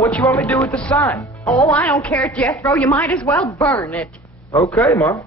what you want me to do with the sign? Oh, I don't care, Jethro. You might as well burn it. Okay, Ma.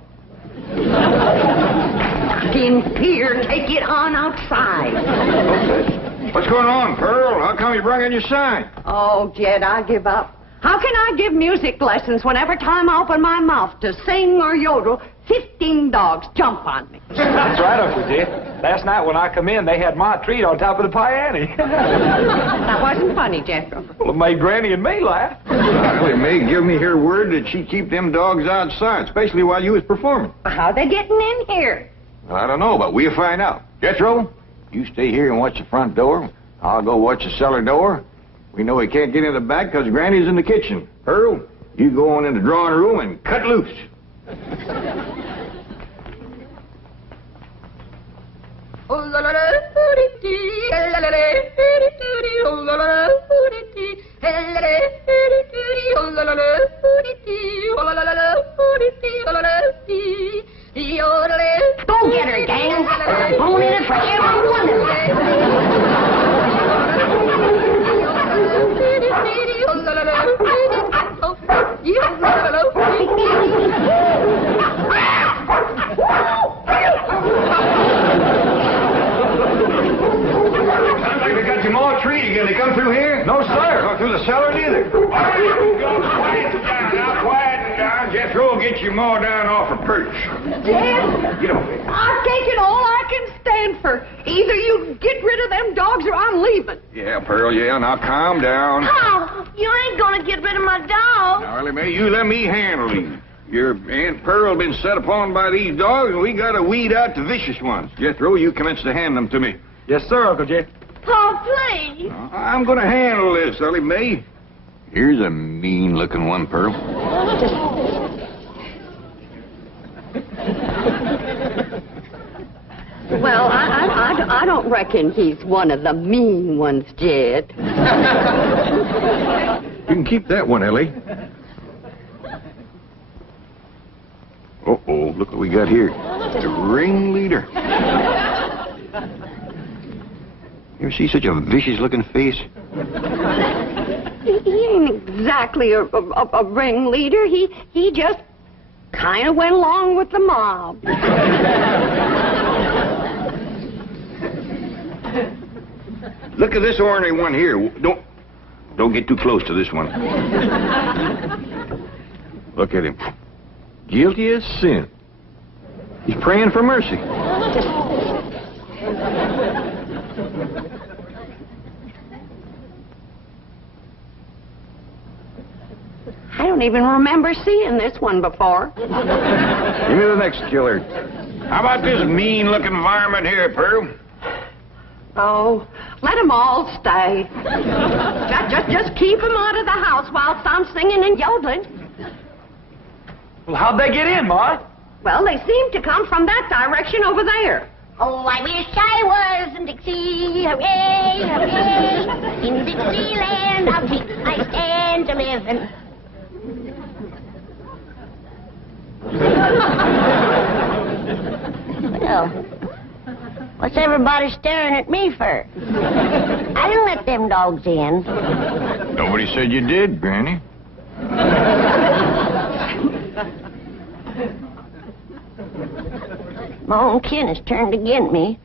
In here, take it on outside. Okay. What's going on, Pearl? How come you brought in your sign? Oh, Jed, I give up. How can I give music lessons when every time I open my mouth to sing or yodel, 15 dogs jump on me? That's right, Uncle Jed. Last night when I come in, they had my treat on top of the piano. That wasn't funny, Jethro. Well, it made Granny and me laugh. Well, it may give me her word that she'd keep them dogs outside, especially while you was performing. How they getting in here? Well, I don't know, but we'll find out. Jethro, you stay here and watch the front door. I'll go watch the cellar door. We know he can't get in the back because Granny's in the kitchen. Pearl, you go on in the drawing room and cut loose. Go get her, gang. I'm going in it for every one of them. Sounds like they got your more treat again. They come through here? No, sir. Not through the cellar, neither. Quiet down now, quiet down. Jethro will get you more down off a perch. Dad, Get over there. I've taken all I can stand for. Either you get rid of them dogs or I'm leaving. Yeah, Pearl, yeah. Now calm down. Oh, you ain't gonna get rid of my dog. Now, Ellie Mae, you let me handle these. Your Aunt Pearl been set upon by these dogs, and we gotta weed out the vicious ones. Jethro, you commence to hand them to me. Yes, sir, Uncle Jed. Oh, please. I'm gonna handle this, Ellie Mae. Here's a mean-looking one, Pearl. Well, I don't reckon he's one of the mean ones, Jed. You can keep that one, Ellie. Uh-oh, look what we got here. The ringleader. You ever see such a vicious-looking face? He ain't exactly a ringleader. He just kind of went along with the mob. Look at this ornery one here. Don't get too close to this one. Look at him. Guilty as sin. He's praying for mercy. I don't even remember seeing this one before. Give me the next killer. How about this mean-looking varmint here, Pearl? Oh, let them all stay. Just keep them out of the house whilst I'm singing and yodeling. Well, how'd they get in, Ma? Well, they seem to come from that direction over there. Oh, I wish I was in Dixie, hooray, hooray. In Dixieland, I'll take my stand to living. Well, what's everybody staring at me for? I didn't let them dogs in. Nobody said you did, Granny. My own kin has turned against me,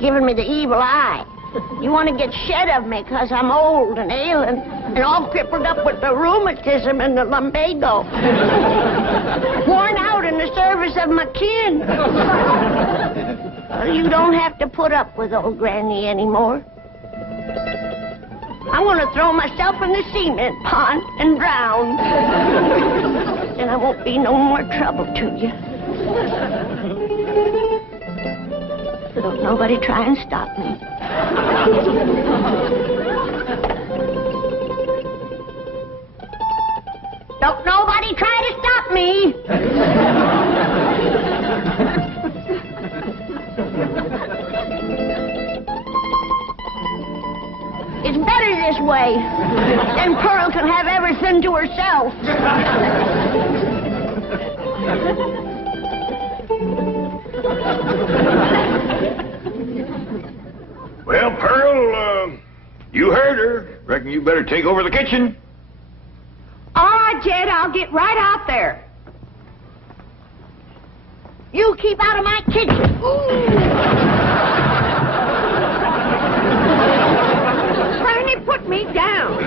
giving me the evil eye. You want to get shed of me because I'm old and ailing and all crippled up with the rheumatism and the lumbago. Worn out in the service of my kin. Well, you don't have to put up with old Granny anymore. I want to throw myself in the cement pond and drown. Then I won't be no more trouble to you. Don't nobody try and stop me. Don't nobody try to stop me. It's better this way. Then Pearl can have everything to herself. Well, Pearl, you heard her. Reckon you better take over the kitchen. All right, Jed, I'll get right out there. You keep out of my kitchen. Granny, put me down.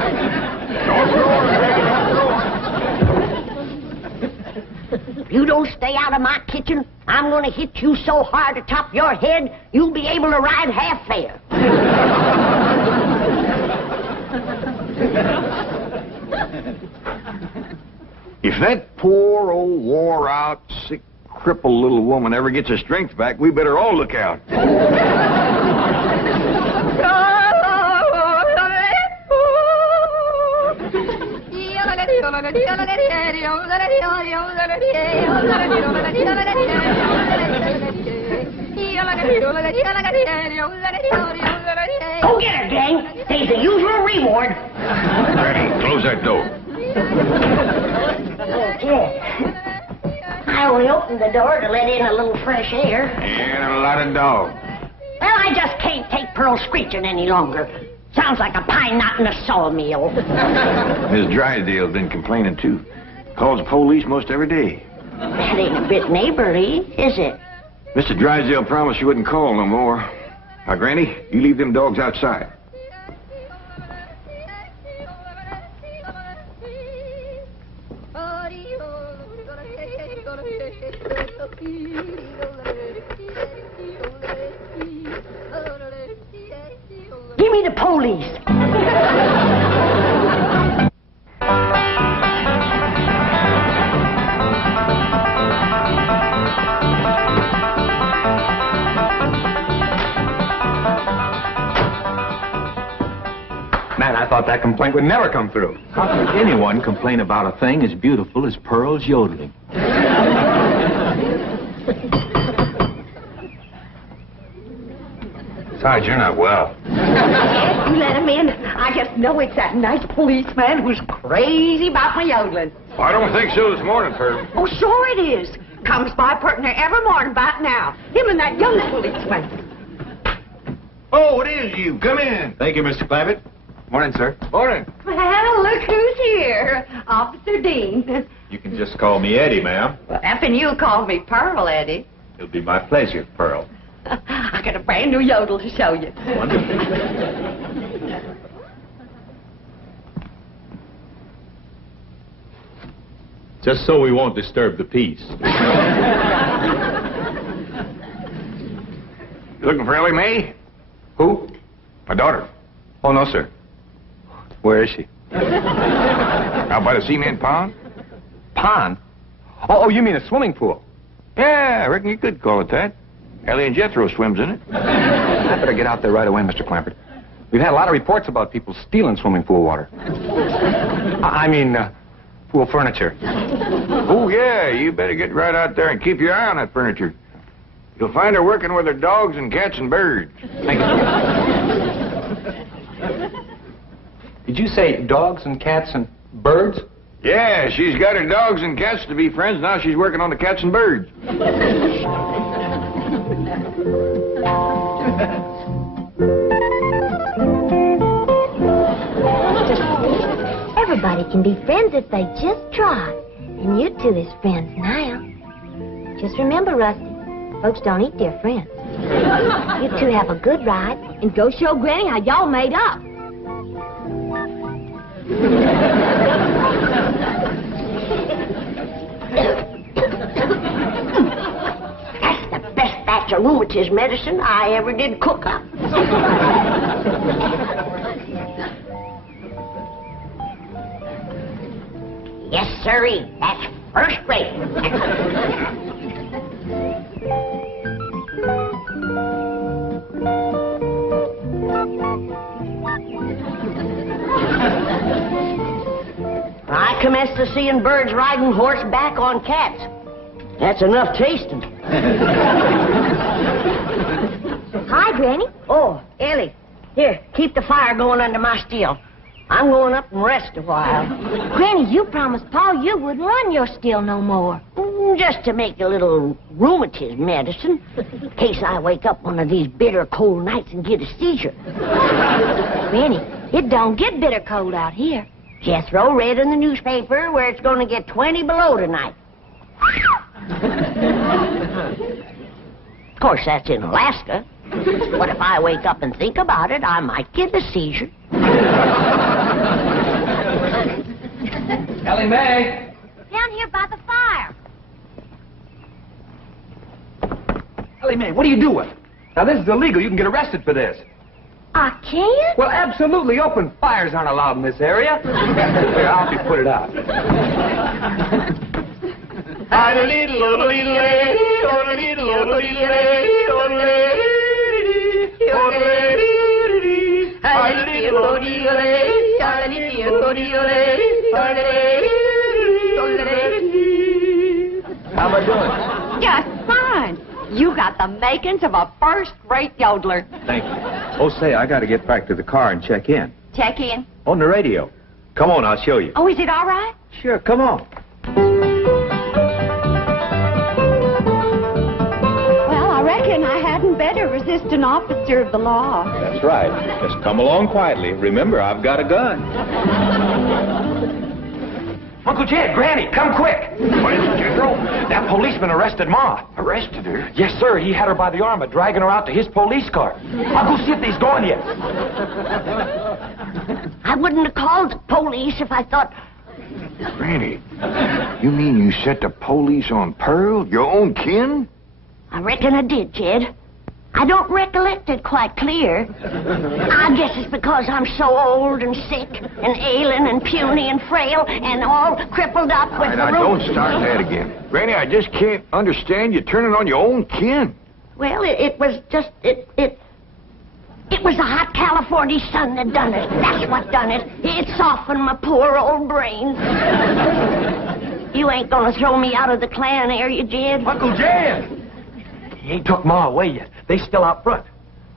Don't throw her, Peggy, don't throw her. If you don't stay out of my kitchen, I'm going to hit you so hard atop your head, you'll be able to ride half fare. If that poor old wore-out, sick, crippled little woman ever gets her strength back, we better all look out. Go get her, gang. There's the usual reward. Granny, close that door. Okay. I only opened the door to let in a little fresh air. And a lot of dogs. Well, I just can't take Pearl screeching any longer. Sounds like a pine knot in a sawmill. Miss Drysdale's been complaining, too. Calls the police most every day. That ain't a bit neighborly, is it? Mr. Drysdale promised she wouldn't call no more. Now, Granny, you leave them dogs outside. Give me the police. Man, I thought that complaint would never come through. How could anyone complain about a thing as beautiful as Pearl's yodeling? Besides, you're not well. You let him in. I just know it's that nice policeman who's crazy about my yodeling. I don't think so this morning, Pearl. Oh, sure it is. Comes by pert near every morning about now. Him and that young policeman. Oh, it is you. Come in. Thank you, Mr. Clampett. Morning, sir. Morning. Well, look who's here. Officer Dean. You can just call me Eddie, ma'am. Well, effing you called me Pearl, Eddie. It'll be my pleasure, Pearl. I got a brand new yodel to show you. Wonderful. Just so we won't disturb the peace. You looking for Ellie Mae? Who? My daughter. Oh, no, sir. Where is she? Out by the cement pond? Pond? Oh, you mean a swimming pool? Yeah, I reckon you could call it that. Ellie and Jethro swims in it. I better get out there right away, Mr. Clampett. We've had a lot of reports about people stealing swimming pool water. I mean, pool furniture. Oh, yeah, you better get right out there and keep your eye on that furniture. You'll find her working with her dogs and cats and birds. Thank you. Did you say dogs and cats and birds? Yeah, she's got her dogs and cats to be friends. Now she's working on the cats and birds. Everybody can be friends if they just try. And you two is friends now. Just remember, Rusty, folks don't eat their friends. You two have a good ride and go show Granny how y'all made up. That's the best batch of rheumatism medicine I ever did cook up. Yes, sirree. That's first rate. I commenced to seeing birds riding horseback on cats. That's enough tasting. Hi, Granny. Oh, Ellie, here, keep the fire going under my steel. I'm going up and rest a while. Granny, you promised Pa you wouldn't run your still no more. Just to make a little rheumatism medicine, in case I wake up one of these bitter cold nights and get a seizure. Granny, It don't get bitter cold out here. Jethro read in the newspaper where it's going to get 20 below tonight. Of course, that's in Alaska. But if I wake up and think about it, I might get a seizure. Ellie Mae! Down here by the fire. Ellie Mae, what are you doing? Now, this is illegal. You can get arrested for this. I can't? Well, absolutely. Open fires aren't allowed in this area. Here, I'll help you put it out. How am I doing? Just fine. You got the makings of a first-rate yodeler. Thank you. Oh, say, I got to get back to the car and check in. Check in. On the radio. Come on, I'll show you. Oh, is it all right? Sure, come on. Well, I reckon I hadn't better resist an officer of the law. That's right. Just come along quietly. Remember, I've got a gun. Uncle Jed, Granny, come quick. What is it, Jethro? That policeman arrested Ma. Arrested her? Yes, sir. He had her by the arm and dragging her out to his police car. I'll go see if he's gone yet. I wouldn't have called the police if I thought... Granny, you mean you set the police on Pearl, your own kin? I reckon I did, Jed. I don't recollect it quite clear. I guess it's because I'm so old and sick and ailing and puny and frail and all crippled up with Now, don't start that again. Granny, I just can't understand you turning on your own kin. Well, it was just... It was the hot California sun that done it. That's what done it. It softened my poor old brain. You ain't gonna throw me out of the clan, are you, Jed? Uncle Jed! He ain't took Ma away yet. They still out front.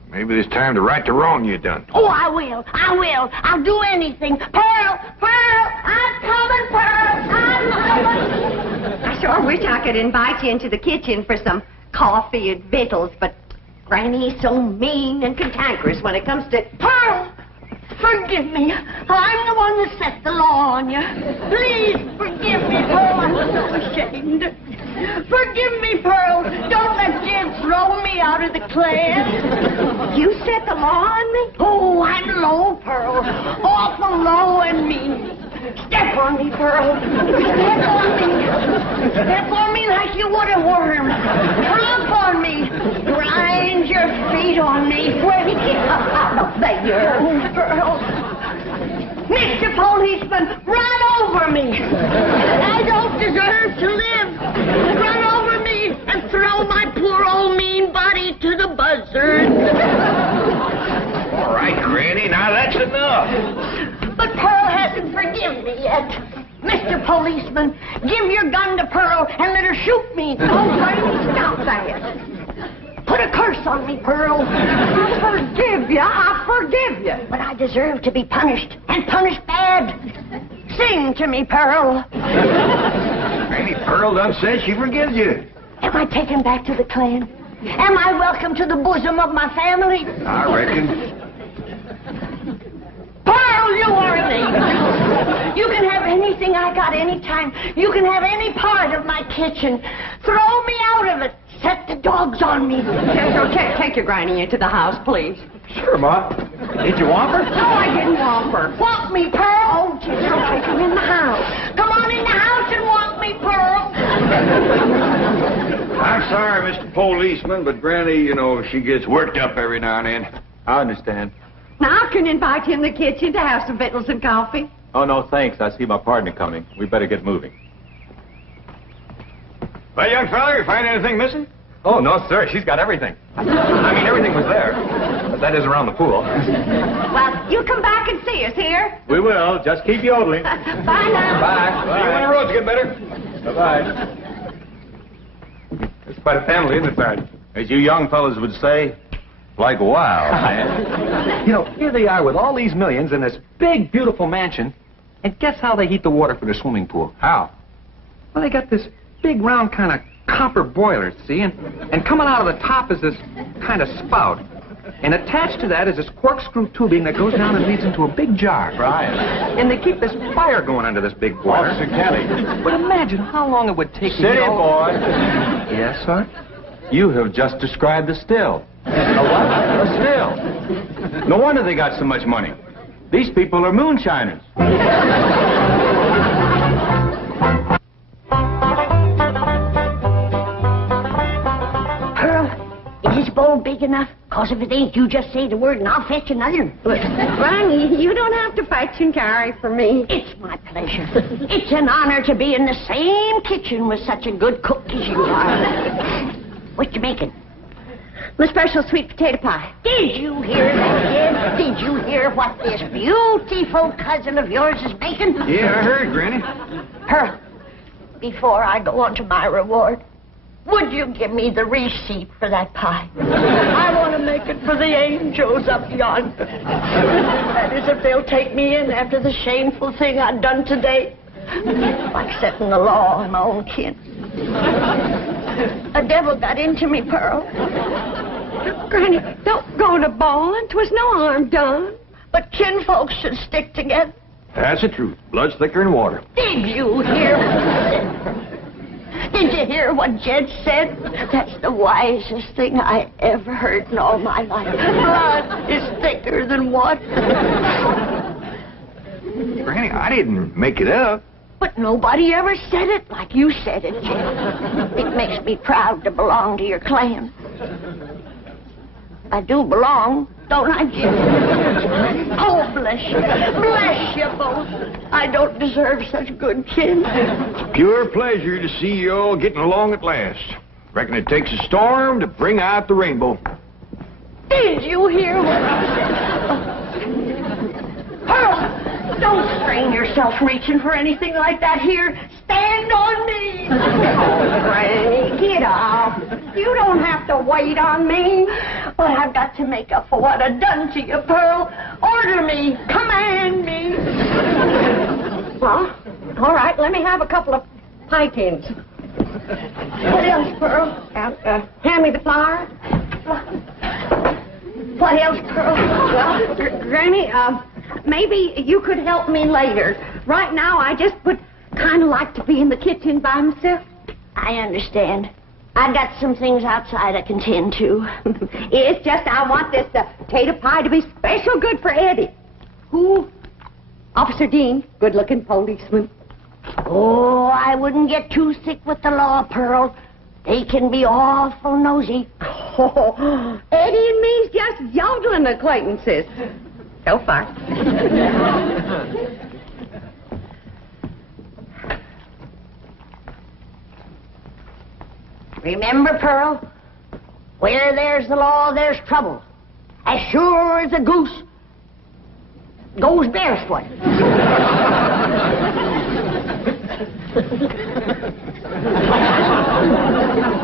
Maybe it's time to right the wrong you done. Oh, I will. I'll do anything. Pearl! I'm coming, Pearl! I'm coming! I sure wish I could invite you into the kitchen for some coffee and victuals, but Granny's so mean and cantankerous when it comes to... Pearl! Forgive me. I'm the one that set the law on you. Please forgive me, Pearl. I'm so ashamed. Forgive me, Pearl. Don't let Jim throw me out of the clan. You set the law on me? Oh, I'm low, Pearl. Awful low and mean. Step on me, Pearl. Step on me. Step on me like you would a worm. Trump on me. Grind your feet on me. Where you get out of there, Pearl. Mr. Policeman, run over me. I don't deserve to live. Run over me and throw my poor old mean body to the buzzard. All right, Granny, now that's enough. But Pearl hasn't forgiven me yet. Mr. Policeman, give your gun to Pearl and let her shoot me. Oh, Granny, stop that. Put a curse on me, Pearl. I forgive you. But I deserve to be punished, and punished bad. Sing to me, Pearl. Granny, Pearl done said she forgives you. Am I taken back to the clan? Am I welcome to the bosom of my family? I reckon. Pearl, you are an angel. You can have anything I got anytime. You can have any part of my kitchen. Throw me out of it. Set the dogs on me. Take your Granny into the house, please. Sure, Ma. Did you want her? No, I didn't want her. Want me, Pearl? Oh, Jethro, take her in the house. Come on in the house and want me, Pearl. I'm sorry, Mr. Policeman, but Granny, you know, she gets worked up every now and then. I understand. Now, I can invite you in the kitchen to have some victuals and coffee. Oh, no, thanks. I see my partner coming. We better get moving. Well, young fella, you find anything missing? Oh, no, sir. She's got everything. I mean, everything was there. But that is around the pool. Well, you come back and see us here. We will. Just keep yodeling. Bye now. Bye. See you when the roads get better. Bye-bye. It's quite a family, isn't it, Sergeant? As you young fellas would say, like wow. You know, here they are with all these millions in this big, beautiful mansion. And guess how they heat the water for their swimming pool? How? Well, they got this big, round kind of copper boiler, see? And coming out of the top is this kind of spout. And attached to that is this corkscrew tubing that goes down and leads into a big jar. Right. And they keep this fire going under this big boiler. Officer Kelly. But imagine how long it would take to City get all... boy. Yes, sir? You have just described the still. A what? A still. No wonder they got so much money. These people are moonshiners. Pearl, is this bowl big enough? Because if it ain't, you just say the word and I'll fetch another. Granny, you don't have to fetch and carry for me. It's my pleasure. It's an honor to be in the same kitchen with such a good cook as you are. What you making? My special sweet potato pie. Did you hear that, kid? Did you hear what this beautiful cousin of yours is making? Yeah, I heard, Granny. Pearl, before I go on to my reward, would you give me the receipt for that pie? I want to make it for the angels up yonder. That is, if they'll take me in after the shameful thing I've done today. Like setting the law on my own kin. A devil got into me, Pearl. Granny, don't go to bawling. 'Twas no harm done. But kinfolks should stick together. That's the truth. Blood's thicker than water. Did you hear what he said? Did you hear what Jed said? That's the wisest thing I ever heard in all my life. Blood is thicker than water. Granny, I didn't make it up. But nobody ever said it like you said it, Jed. It makes me proud to belong to your clan. I do belong, don't I, Jed? Oh, bless you. Bless you both. I don't deserve such good kin. Pure pleasure to see you all getting along at last. Reckon it takes a storm to bring out the rainbow. Did you hear what I said? Pearl, don't strain yourself reaching for anything like that here. Stand on me. Oh, Granny, get up. You don't have to wait on me. But I've got to make up for what I've done to you, Pearl. Order me. Command me. Well, all right, let me have a couple of pie tins. What else, Pearl? Hand me the flour. What else, Pearl? Well, Granny, maybe you could help me later. Right now, I just would kind of like to be in the kitchen by myself. I understand. I've got some things outside I can tend to. It's just I want this potato pie to be special good for Eddie. Who? Officer Dean, good-looking policeman. Oh, I wouldn't get too thick with the law, Pearl. They can be awful nosy. Oh, Eddie and me's just yodeling acquaintances. So far. Remember, Pearl, where there's the law, there's trouble. As sure as a goose goes barefoot.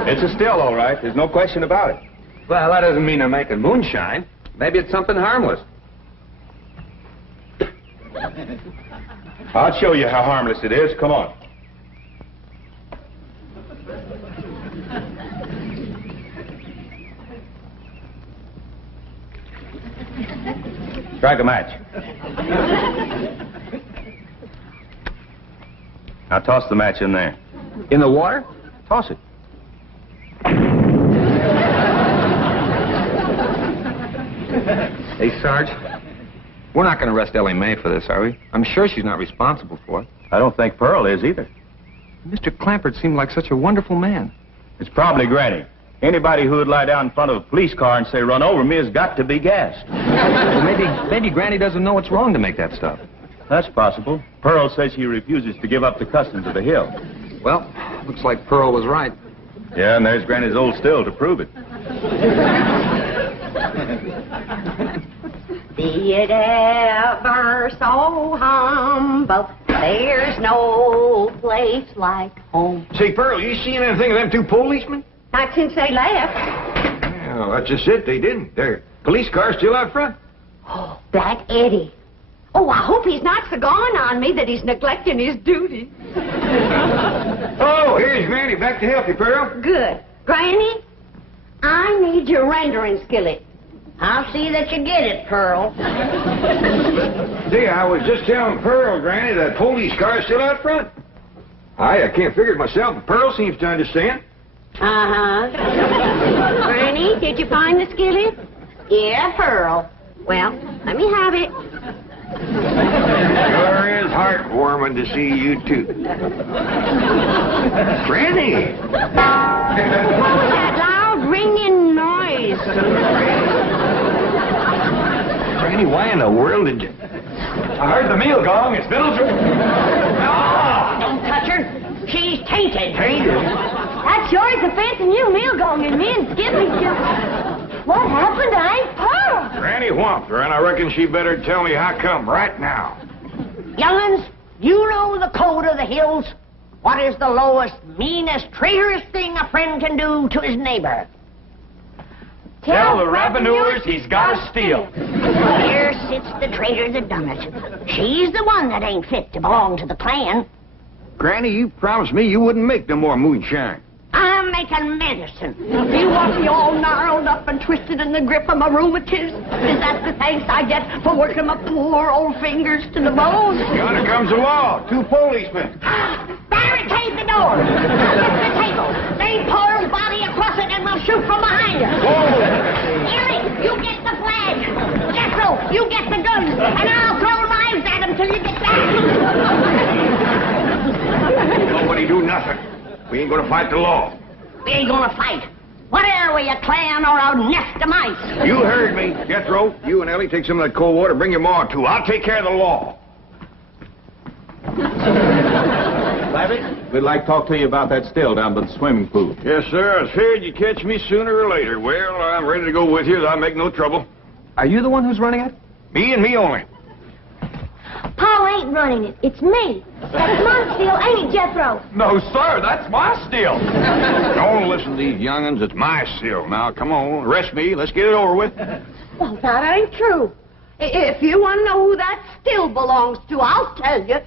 It's a still, all right. There's no question about it. Well, that doesn't mean they're making moonshine. Maybe it's something harmless. I'll show you how harmless it is. Come on. Strike a match. Now toss the match in there. In the water? Toss it. Hey, Sarge, we're not going to arrest Ellie Mae for this, are we? I'm sure she's not responsible for it. I don't think Pearl is either. Mr. Clampert seemed like such a wonderful man. It's probably Granny. Anybody who would lie down in front of a police car and say, "Run over me," has got to be gassed. Well, maybe Granny doesn't know it's wrong to make that stuff. That's possible. Pearl says she refuses to give up the customs of the hill. Well, looks like Pearl was right. Yeah, and there's Granny's old still to prove it. Be it ever so humble, there's no place like home. Say, Pearl, you seen anything of them two policemen? Not since they left. Well, that's just it. They didn't. Their police car's still out front. Oh, that Eddie. Oh, I hope he's not so gone on me that he's neglecting his duty. Oh, here's Granny. Back to help you, Pearl. Good. Granny, I need your rendering skillet. I'll see that you get it, Pearl. See, I was just telling Pearl, Granny, that police car's still out front. I can't figure it myself, but Pearl seems to understand. Uh-huh. Granny, did you find the skillet? Yeah, Pearl. Well, let me have it. Sure is heartwarming to see you two. Granny! What was that loud ringing noise? Granny, why in the world did you... I heard the meal gong. It's Middledrum. Don't touch her. She's tainted. Tainted? That's yours, the fancy new meal going, and me and Skippy just... What happened to Aunt Pearl? Granny whomped her, and I reckon she better tell me how come right now. Young'uns, you know the code of the hills. What is the lowest, meanest, traitorous thing a friend can do to his neighbor? Tell the revenuers he's got to steal. Here sits the traitor that done it. She's the one that ain't fit to belong to the clan. Granny, you promised me you wouldn't make no more moonshine. I'm making medicine. You want me all gnarled up and twisted in the grip of my rheumatism? Is that the thanks I get for working my poor old fingers to the bone? Yonder comes the law. 2 policemen. Barricade the door. Get the table. Lay Pearl's body across it and we'll shoot from behind her. Ellie, you get the flag. Jethro, you get the guns. And I'll throw knives at them till you get back. Nobody do nothing. We ain't gonna fight the law. We ain't gonna fight. What are we, a clan or a nest of mice? You heard me. Jethro, you and Ellie take some of that cold water. Bring your ma, too. I'll take care of the law. Labby, we'd like to talk to you about that still down by the swimming pool. Yes, sir. I was feared you'd catch me sooner or later. Well, I'm ready to go with you. I'll make no trouble. Are you the one who's running it? Me and me only. Paul ain't running it. It's me. That's my steal, ain't it, Jethro? No, sir, that's my still. Don't listen to these young'uns. It's my still. Now, come on. Arrest me. Let's get it over with. Well, that ain't true. If you want to know who that still belongs to, I'll tell you.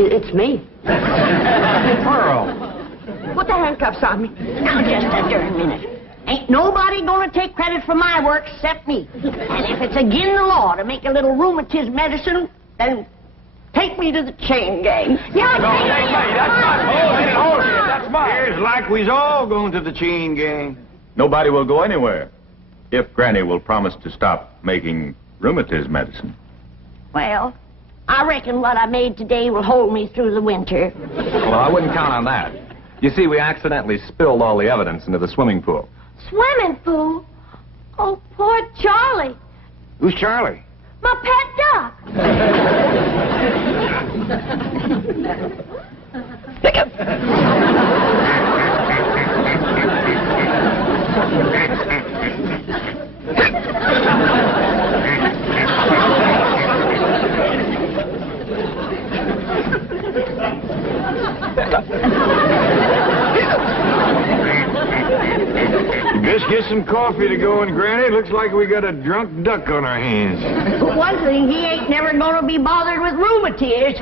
It's me. Pearl. Put the handcuffs on me. Now, just a darn minute. Ain't nobody gonna take credit for my work except me. And if it's agin the law to make a little rheumatism medicine, then take me to the chain gang. Yeah, No, that's mine. That's mine. Hold it. That's mine. Here's like we's all going to the chain gang. Nobody will go anywhere if Granny will promise to stop making rheumatism medicine. Well, I reckon what I made today will hold me through the winter. Well, I wouldn't count on that. You see, we accidentally spilled all the evidence into the swimming pool. Swimming pool? Oh, poor Charlie. Who's Charlie? My pet duck. Just get some coffee to go in, Granny. Looks like we got a drunk duck on our hands. For one thing, he ain't never gonna be bothered with rheumatiz.